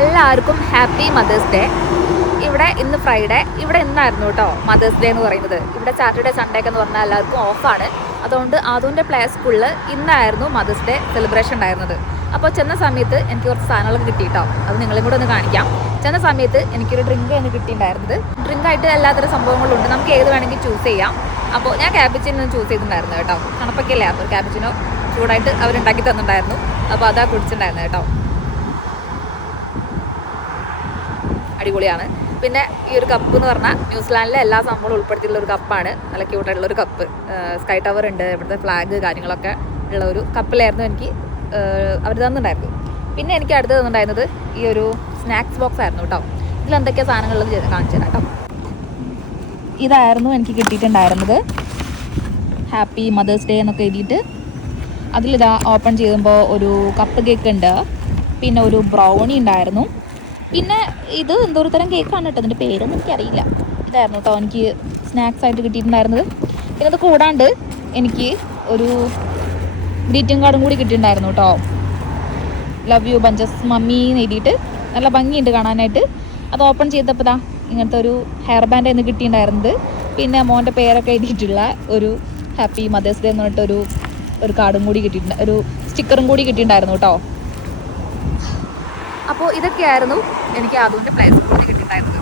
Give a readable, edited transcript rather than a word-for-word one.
എല്ലാവർക്കും happy mothers day. ഇവിടെ ഇന്ന് ഫ്രൈഡേ, ഇവിടെ ഇന്നായിരുന്നു കേട്ടോ മദേഴ്സ് ഡേ എന്ന് പറയുന്നത്. ഇവിടെ സാറ്റർഡേ സൺഡേ ഒക്കെ എന്ന് പറഞ്ഞാൽ എല്ലാവർക്കും ഓഫാണ്. അതുകൊണ്ട് ആദൂൻ്റെ പ്ലേ സ്കൂളിൽ ഇന്നായിരുന്നു മദേഴ്സ് ഡേ സെലിബ്രേഷൻ ഉണ്ടായിരുന്നത്. അപ്പോൾ ചെന്ന സമയത്ത് എനിക്ക് കുറച്ച് സാധനങ്ങളൊക്കെ കിട്ടി കേട്ടോ. അത് നിങ്ങളും കൂടെ ഒന്ന് കാണിക്കാം. ചെന്ന സമയത്ത് എനിക്കൊരു ഡ്രിങ്ക് ആണ് കിട്ടിയിട്ടുണ്ടായിരുന്നത്. ഡ്രിങ്കായിട്ട് എല്ലാത്തരം സംഭവങ്ങളുണ്ട്, നമുക്ക് ഏത് വേണമെങ്കിൽ ചൂസ് ചെയ്യാം. അപ്പോൾ ഞാൻ ക്യാപിച്ചിനോ ചൂസ് ചെയ്തിട്ടുണ്ടായിരുന്നു കേട്ടോ. തണുപ്പൊക്കെ അല്ലേ, അപ്പോൾ ക്യാപിച്ചിനോ ചൂടായിട്ട് അവരുണ്ടാക്കി തന്നിട്ടുണ്ടായിരുന്നു. അപ്പോൾ അതാ കുടിച്ചിട്ടുണ്ടായിരുന്നു കേട്ടോ. അടിപൊളിയാണ്. പിന്നെ ഈ ഒരു കപ്പ് എന്ന് പറഞ്ഞാൽ ന്യൂസിലാൻഡിലെ എല്ലാ സംഭവങ്ങളും ഉൾപ്പെടുത്തിയിട്ടുള്ള ഒരു കപ്പാണ്. നല്ല ക്യൂട്ടായിട്ടുള്ളൊരു കപ്പ്. സ്കൈ ടവർ ഉണ്ട്, ഇവിടുത്തെ ഫ്ലാഗ് കാര്യങ്ങളൊക്കെ ഉള്ള ഒരു കപ്പിലായിരുന്നു എനിക്ക് അവർ തന്നിട്ടുണ്ടായിരുന്നു. പിന്നെ എനിക്ക് അടുത്ത് തന്നിട്ടുണ്ടായിരുന്നത് ഈ ഒരു സ്നാക്സ് ബോക്സ് ആയിരുന്നു കേട്ടോ. ഇതിലെന്തൊക്കെയാണ് സാധനങ്ങളുള്ളത് കാണിച്ചു തരാം കേട്ടോ. ഇതായിരുന്നു എനിക്ക് കിട്ടിയിട്ടുണ്ടായിരുന്നത്. ഹാപ്പി മദേഴ്സ് ഡേ എന്നൊക്കെ എഴുതിയിട്ട് അതിലിതാ ഓപ്പൺ ചെയ്യുമ്പോൾ ഒരു കപ്പ് കേക്ക് ഉണ്ട്, പിന്നെ ഒരു ബ്രൗണി ഉണ്ടായിരുന്നു, പിന്നെ ഇത് എന്തോരു തരം കേക്കാണ് കേട്ടോ, അതിൻ്റെ പേരൊന്നും എനിക്കറിയില്ല. ഇതായിരുന്നു കേട്ടോ എനിക്ക് സ്നാക്സ് ആയിട്ട് കിട്ടിയിട്ടുണ്ടായിരുന്നത്. പിന്നെ അത് കൂടാണ്ട് എനിക്ക് ഒരു ഗ്രീറ്റിംഗ് കാർഡും കൂടി കിട്ടിയിട്ടുണ്ടായിരുന്നു കേട്ടോ. ലവ് യു ബഞ്ചസ് മമ്മി എന്ന് എഴുതിയിട്ട് നല്ല ഭംഗിയുണ്ട് കാണാനായിട്ട്. അത് ഓപ്പൺ ചെയ്തപ്പോൾ ദാ ഇങ്ങനത്തെ ഒരു ഹെയർ ബാൻഡ് എന്ന് കിട്ടിയിട്ടുണ്ടായിരുന്നത്. പിന്നെ മോൻ്റെ പേരൊക്കെ എഴുതിയിട്ടുള്ള ഒരു ഹാപ്പി മദേഴ്സ് ഡേ എന്ന് പറഞ്ഞിട്ട് ഒരു കാർഡും കൂടി കിട്ടിയിട്ടുണ്ട്, ഒരു സ്റ്റിക്കറും കൂടി കിട്ടിയിട്ടുണ്ടായിരുന്നു കേട്ടോ. അപ്പോൾ ഇതൊക്കെയായിരുന്നു എനിക്ക് ആദൂൻ്റെ പ്ലേ സ്കൂളിൽ കിട്ടിയിട്ടുണ്ടായിരുന്നത്.